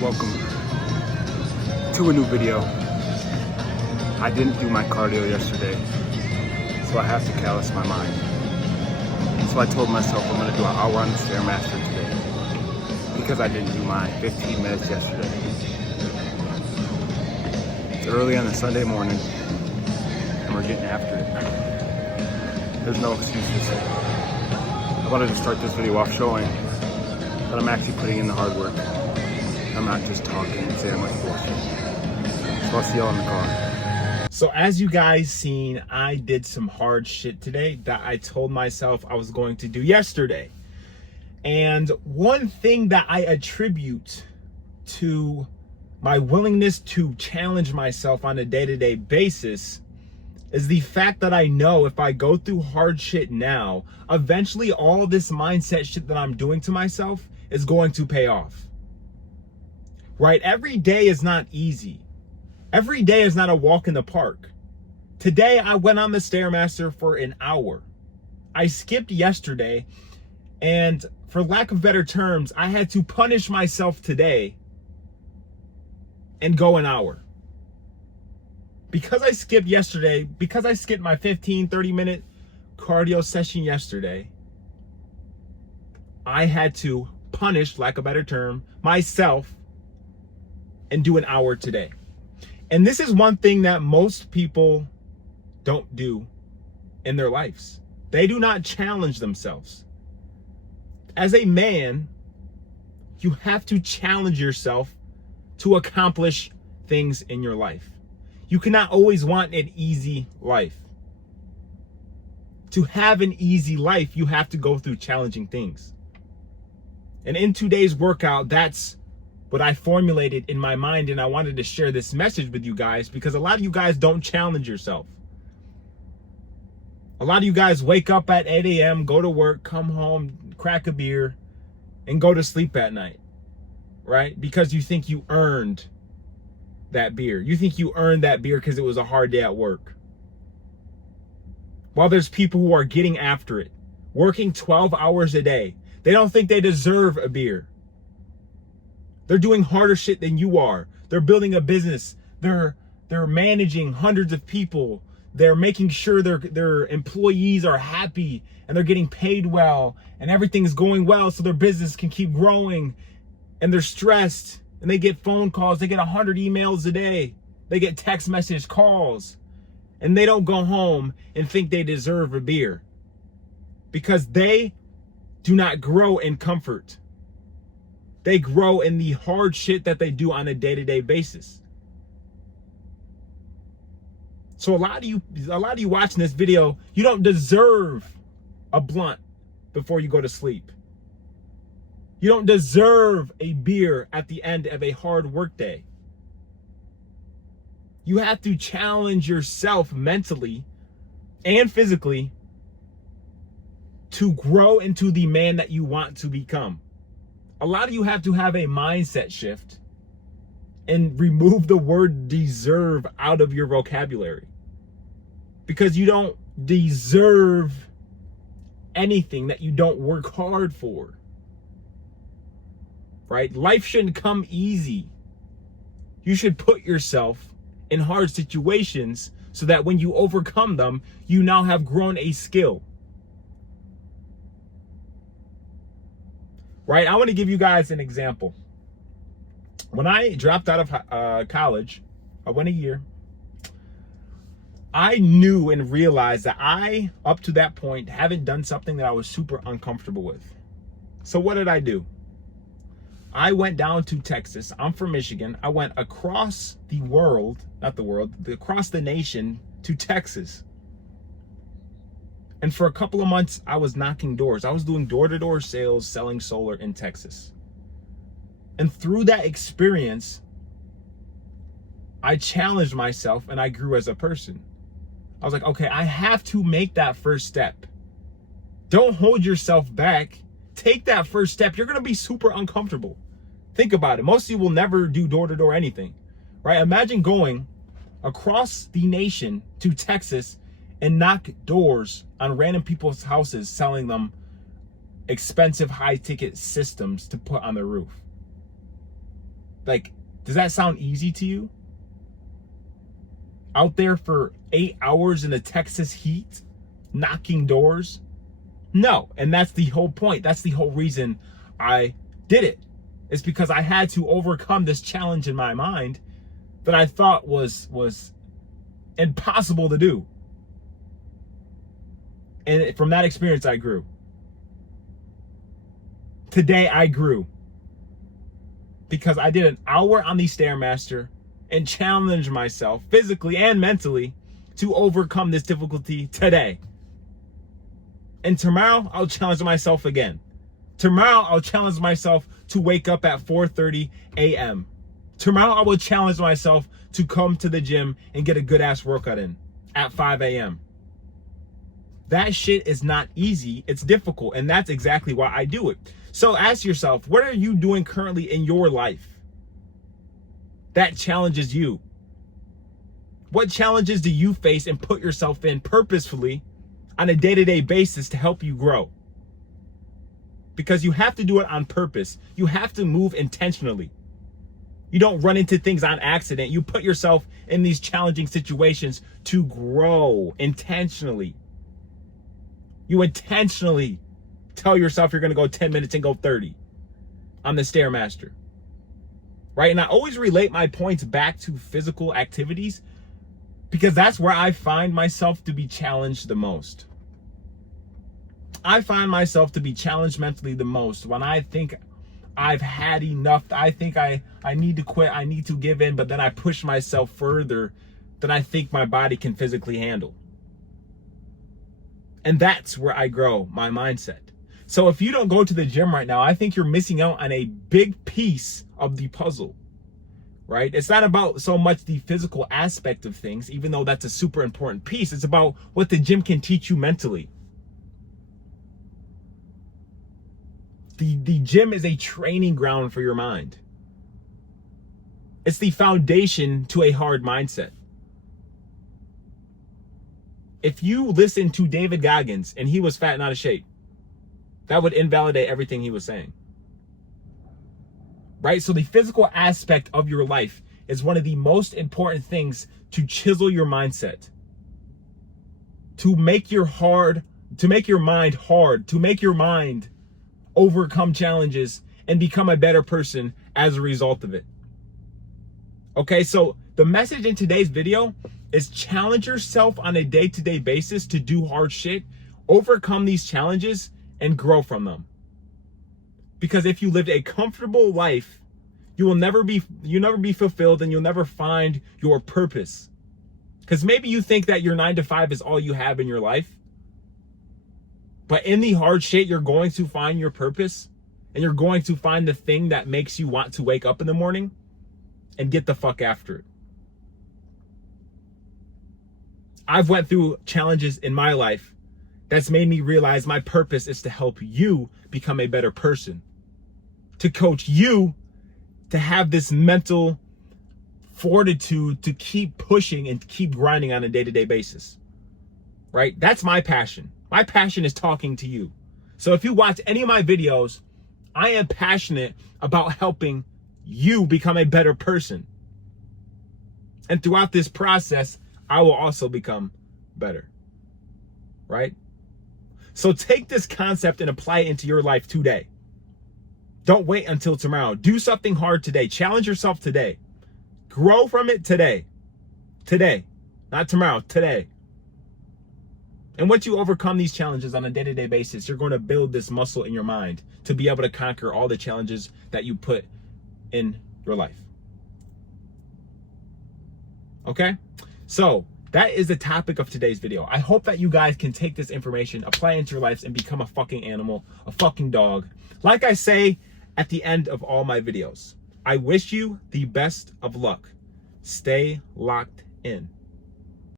welcome to a new video. I didn't do my cardio yesterday, so I have to callous my mind. So I told myself I'm going to do an hour on the Stairmaster today because I didn't do my 15 minutes yesterday. It's early on a Sunday morning and we're getting after it. There's no excuses. I wanted to start this video off showing that I'm actually putting in the hard work. I'm not just talking and saying much bullshit. So I'll see y'all in the car. So as you guys seen, I did some hard shit today that I told myself I was going to do yesterday. And one thing that I attribute to my willingness to challenge myself on a day-to-day basis is the fact that I know if I go through hard shit now, eventually all this mindset shit that I'm doing to myself is going to pay off. Right? Every day is not easy. Every day is not a walk in the park. Today, I went on the Stairmaster for an hour. I skipped yesterday, and for lack of better terms, I had to punish myself today and go an hour. Because I skipped yesterday, because I skipped my 15, 30-minute cardio session yesterday, I had to punish, lack of better term, myself and do an hour today. And this is one thing that most people don't do in their lives. They do not challenge themselves. As a man, you have to challenge yourself to accomplish things in your life. You cannot always want an easy life. To have an easy life, you have to go through challenging things. And in today's workout, that's what I formulated in my mind, and I wanted to share this message with you guys because a lot of you guys don't challenge yourself. A lot of you guys wake up at 8 a.m., go to work, come home, crack a beer, and go to sleep at night, right? Because you think you earned that beer. You think you earned that beer because it was a hard day at work. While there's people who are getting after it, working 12 hours a day. They don't think they deserve a beer. They're doing harder shit than you are. They're building a business. They're managing hundreds of people. They're making sure their employees are happy and they're getting paid well and everything's going well so their business can keep growing. And they're stressed and they get phone calls. They get 100 emails a day. They get text message calls. And they don't go home and think they deserve a beer because they do not grow in comfort. They grow in the hard shit that they do on a day-to-day basis. So a lot of you watching this video, you don't deserve a blunt before you go to sleep. You don't deserve a beer at the end of a hard work day. You have to challenge yourself mentally and physically to grow into the man that you want to become. A lot of you have to have a mindset shift and remove the word deserve out of your vocabulary. Because you don't deserve anything that you don't work hard for. Right? Life shouldn't come easy. You should put yourself in hard situations so that when you overcome them, you now have grown a skill. Right? I want to give you guys an example. When I dropped out of college, I went a year. I knew and realized that I, up to that point, haven't done something that I was super uncomfortable with. So what did I do? I went down to Texas. I'm from Michigan. I went across the world, across the nation to Texas. And for a couple of months, I was knocking doors. I was doing door-to-door sales, selling solar in Texas. And through that experience, I challenged myself and I grew as a person. I was like, okay, I have to make that first step. Don't hold yourself back. Take that first step. You're going to be super uncomfortable. Think about it. Most of you will never do door-to-door anything, right? Imagine going across the nation to Texas and knock doors on random people's houses selling them expensive high-ticket systems to put on their roof. Like, does that sound easy to you? Out there for 8 hours in the Texas heat, knocking doors? No, and that's the whole point. That's the whole reason I did it. It's because I had to overcome this challenge in my mind that I thought was impossible to do. And from that experience, I grew. Today, I grew. Because I did an hour on the Stairmaster and challenged myself physically and mentally to overcome this difficulty today. And tomorrow, I'll challenge myself again. Tomorrow, I'll challenge myself to wake up at 4:30 a.m. Tomorrow, I will challenge myself to come to the gym and get a good ass workout in at 5 a.m. That shit is not easy. It's difficult. And that's exactly why I do it. So ask yourself, what are you doing currently in your life that challenges you? What challenges do you face and put yourself in purposefully on a day-to-day basis to help you grow? Because you have to do it on purpose. You have to move intentionally. You don't run into things on accident. You put yourself in these challenging situations to grow intentionally. You intentionally tell yourself you're going to go 10 minutes and go 30 on the Stairmaster. Right? And I always relate my points back to physical activities because that's where I find myself to be challenged the most. I find myself to be challenged mentally the most when I think I've had enough. I think I need to quit. I need to give in, but then I push myself further than I think my body can physically handle. And that's where I grow my mindset. So if you don't go to the gym right now, I think you're missing out on a big piece of the puzzle, right? It's not about so much the physical aspect of things, even though that's a super important piece. It's about what the gym can teach you mentally. The gym is a training ground for your mind. It's the foundation to a hard mindset. If you listen to David Goggins and he was fat and out of shape, that would invalidate everything he was saying. Right? So the physical aspect of your life is one of the most important things to chisel your mindset. To make your mind hard, to make your mind overcome challenges and become a better person as a result of it. Okay, so the message in today's video is challenge yourself on a day-to-day basis to do hard shit, overcome these challenges, and grow from them. Because if you lived a comfortable life, you'll never be fulfilled and you'll never find your purpose. Because maybe you think that your 9 to 5 is all you have in your life. But in the hard shit, you're going to find your purpose and you're going to find the thing that makes you want to wake up in the morning and get the fuck after it. I've went through challenges in my life that's made me realize my purpose is to help you become a better person. To coach you to have this mental fortitude to keep pushing and keep grinding on a day-to-day basis. Right? That's my passion. My passion is talking to you. So if you watch any of my videos, I am passionate about helping you become a better person. And throughout this process, I will also become better. Right? So take this concept and apply it into your life today. Don't wait until tomorrow. Do something hard today. Challenge yourself today. Grow from it today. Today. Not tomorrow. Today. And once you overcome these challenges on a day-to-day basis, you're going to build this muscle in your mind to be able to conquer all the challenges that you put in your life. Okay? So that is the topic of today's video. I hope that you guys can take this information, apply it into your lives, and become a fucking animal, a fucking dog. Like I say at the end of all my videos, I wish you the best of luck. Stay locked in.